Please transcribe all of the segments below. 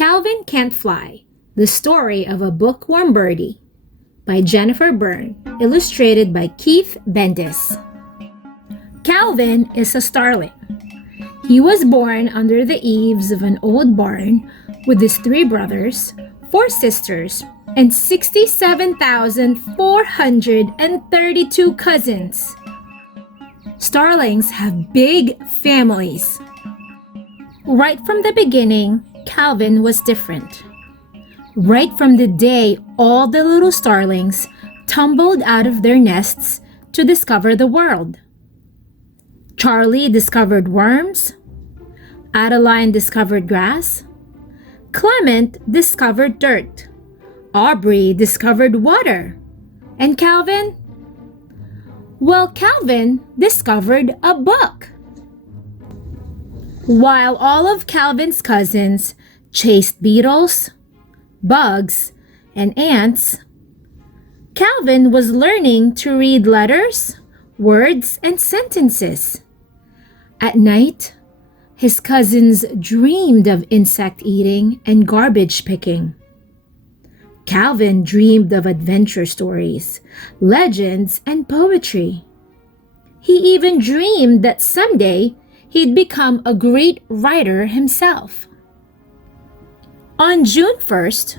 Calvin Can't Fly, The Story of a Bookworm Birdie by Jennifer Berne, illustrated by Keith Bendis. Calvin is a starling. He was born under the eaves of an old barn with his 3 brothers, 4 sisters, and 67,432 cousins. Starlings have big families. Right from the beginning, Calvin was different. Right from the day all the little starlings tumbled out of their nests to discover the world. Charlie discovered worms. Adeline discovered grass. Clement discovered dirt. Aubrey discovered water. And Calvin? Well, Calvin discovered a book. While all of Calvin's cousins chased beetles, bugs, and ants, Calvin was learning to read letters, words, and sentences. At night, his cousins dreamed of insect eating and garbage picking. Calvin dreamed of adventure stories, legends, and poetry. He even dreamed that someday he'd become a great writer himself. On June 1st,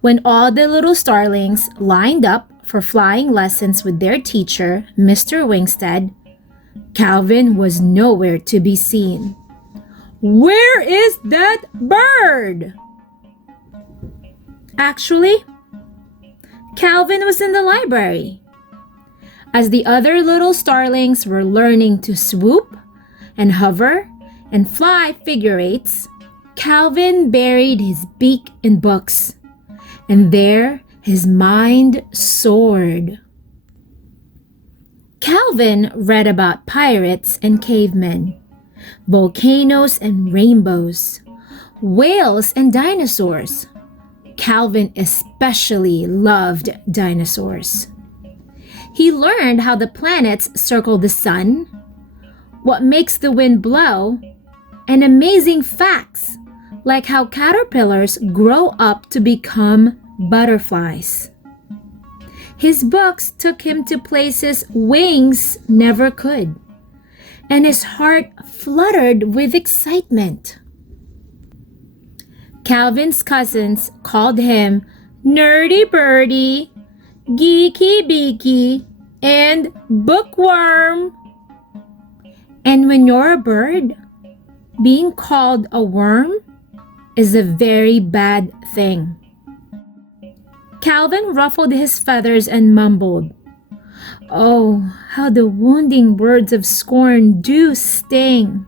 when all the little starlings lined up for flying lessons with their teacher, Mr. Wingstead, Calvin was nowhere to be seen. "Where is that bird?" Actually, Calvin was in the library. As the other little starlings were learning to swoop and hover and fly figure eights, Calvin buried his beak in books, and there his mind soared. Calvin read about pirates and cavemen, volcanoes and rainbows, whales and dinosaurs. Calvin especially loved dinosaurs. He learned how the planets circle the sun, what makes the wind blow, and amazing facts like how caterpillars grow up to become butterflies. His books took him to places wings never could, and his heart fluttered with excitement. Calvin's cousins called him Nerdy Birdie, Geeky Beaky, and Bookworm. And when you're a bird, being called a worm is a very bad thing. Calvin ruffled his feathers and mumbled, "Oh, how the wounding words of scorn do sting."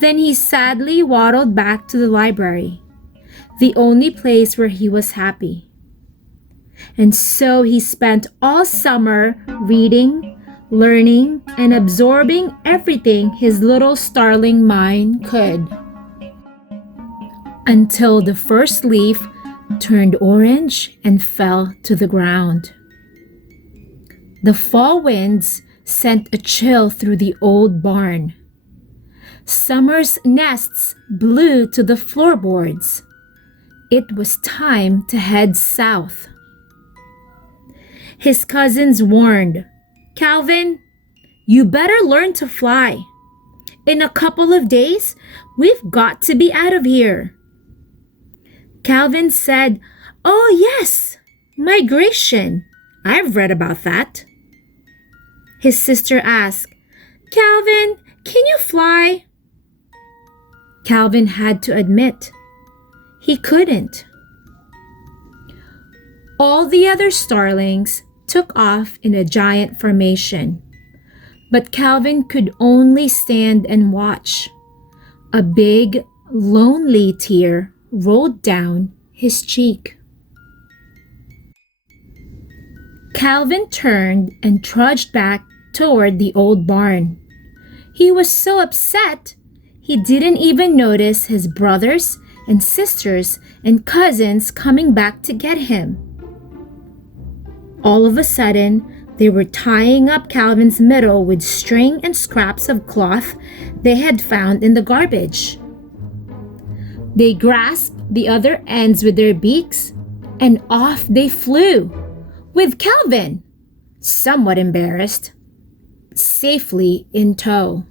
Then he sadly waddled back to the library, the only place where he was happy. And so he spent all summer reading, learning, and absorbing everything his little starling mind could. Until the first leaf turned orange and fell to the ground. The fall winds sent a chill through the old barn. Summer's nests blew to the floorboards. It was time to head south. His cousins warned, "Calvin, you better learn to fly. In a couple of days, we've got to be out of here." Calvin said, "Oh yes, migration. I've read about that." His sister asked, "Calvin, can you fly?" Calvin had to admit, he couldn't. All the other starlings took off in a giant formation, but Calvin could only stand and watch. A big, lonely tear rolled down his cheek. Calvin turned and trudged back toward the old barn. He was so upset, he didn't even notice his brothers and sisters and cousins coming back to get him. All of a sudden, they were tying up Calvin's middle with string and scraps of cloth they had found in the garbage. They grasped the other ends with their beaks, and off they flew, with Calvin, somewhat embarrassed, safely in tow.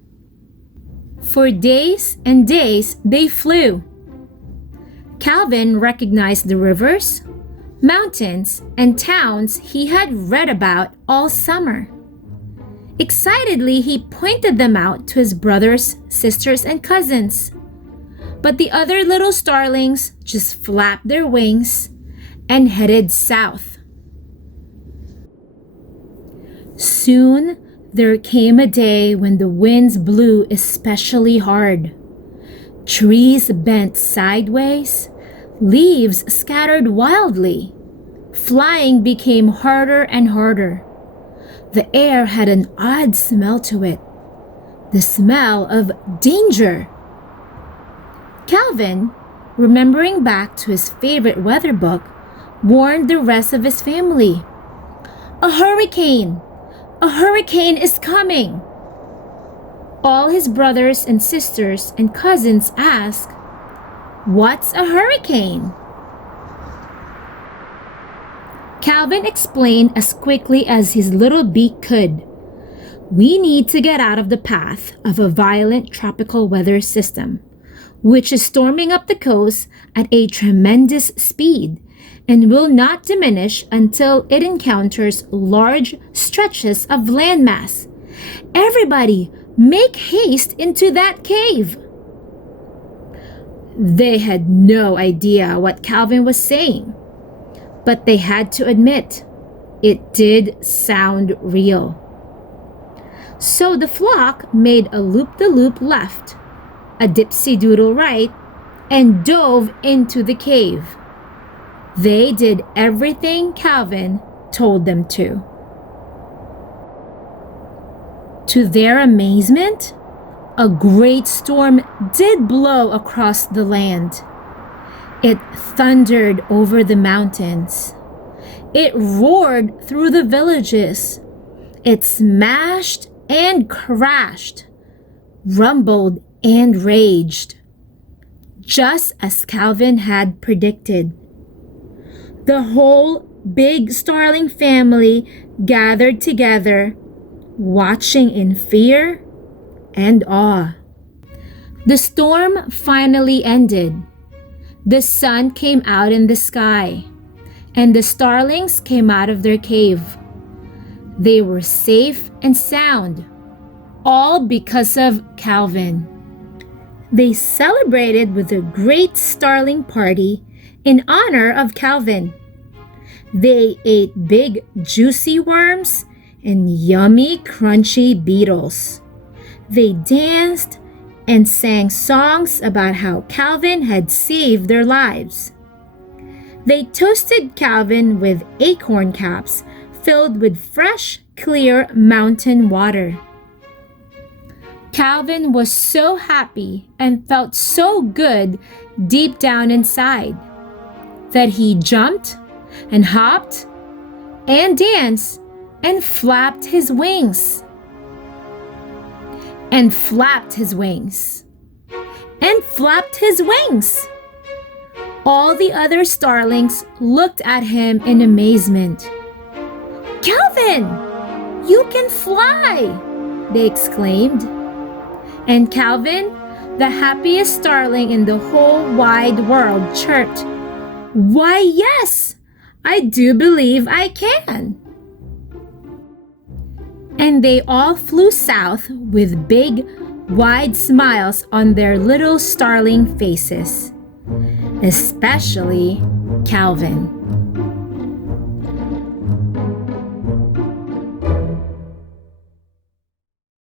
For days and days they flew. Calvin recognized the rivers, mountains, and towns he had read about all summer. Excitedly, he pointed them out to his brothers, sisters, and cousins. But the other little starlings just flapped their wings and headed south. Soon, there came a day when the winds blew especially hard. Trees bent sideways, leaves scattered wildly. Flying became harder and harder. The air had an odd smell to it, the smell of danger. Calvin, remembering back to his favorite weather book, warned the rest of his family. "A hurricane! A hurricane is coming!" All his brothers and sisters and cousins asked, "What's a hurricane?" Calvin explained as quickly as his little beak could. "We need to get out of the path of a violent tropical weather system, which is storming up the coast at a tremendous speed and will not diminish until it encounters large stretches of landmass. Everybody, make haste into that cave." They had no idea what Calvin was saying, but they had to admit it did sound real. So the flock made a loop-the-loop left, a dipsy-doodle right, and dove into the cave. They did everything Calvin told them to. To their amazement, a great storm did blow across the land. It thundered over the mountains. It roared through the villages. It smashed and crashed, rumbled and raged, just as Calvin had predicted. The whole big starling family gathered together, watching in fear and awe. The storm finally ended. The sun came out in the sky, and the starlings came out of their cave. They were safe and sound, all because of Calvin. They celebrated with a great starling party in honor of Calvin. They ate big, juicy worms and yummy, crunchy beetles. They danced and sang songs about how Calvin had saved their lives. They toasted Calvin with acorn caps filled with fresh, clear mountain water. Calvin was so happy and felt so good deep down inside that he jumped and hopped and danced and flapped his wings. And flapped his wings. And flapped his wings. All the other starlings looked at him in amazement. "Calvin, you can fly!" they exclaimed. And Calvin, the happiest starling in the whole wide world, chirped, "Why, yes, I do believe I can." And they all flew south with big, wide smiles on their little starling faces, especially Calvin.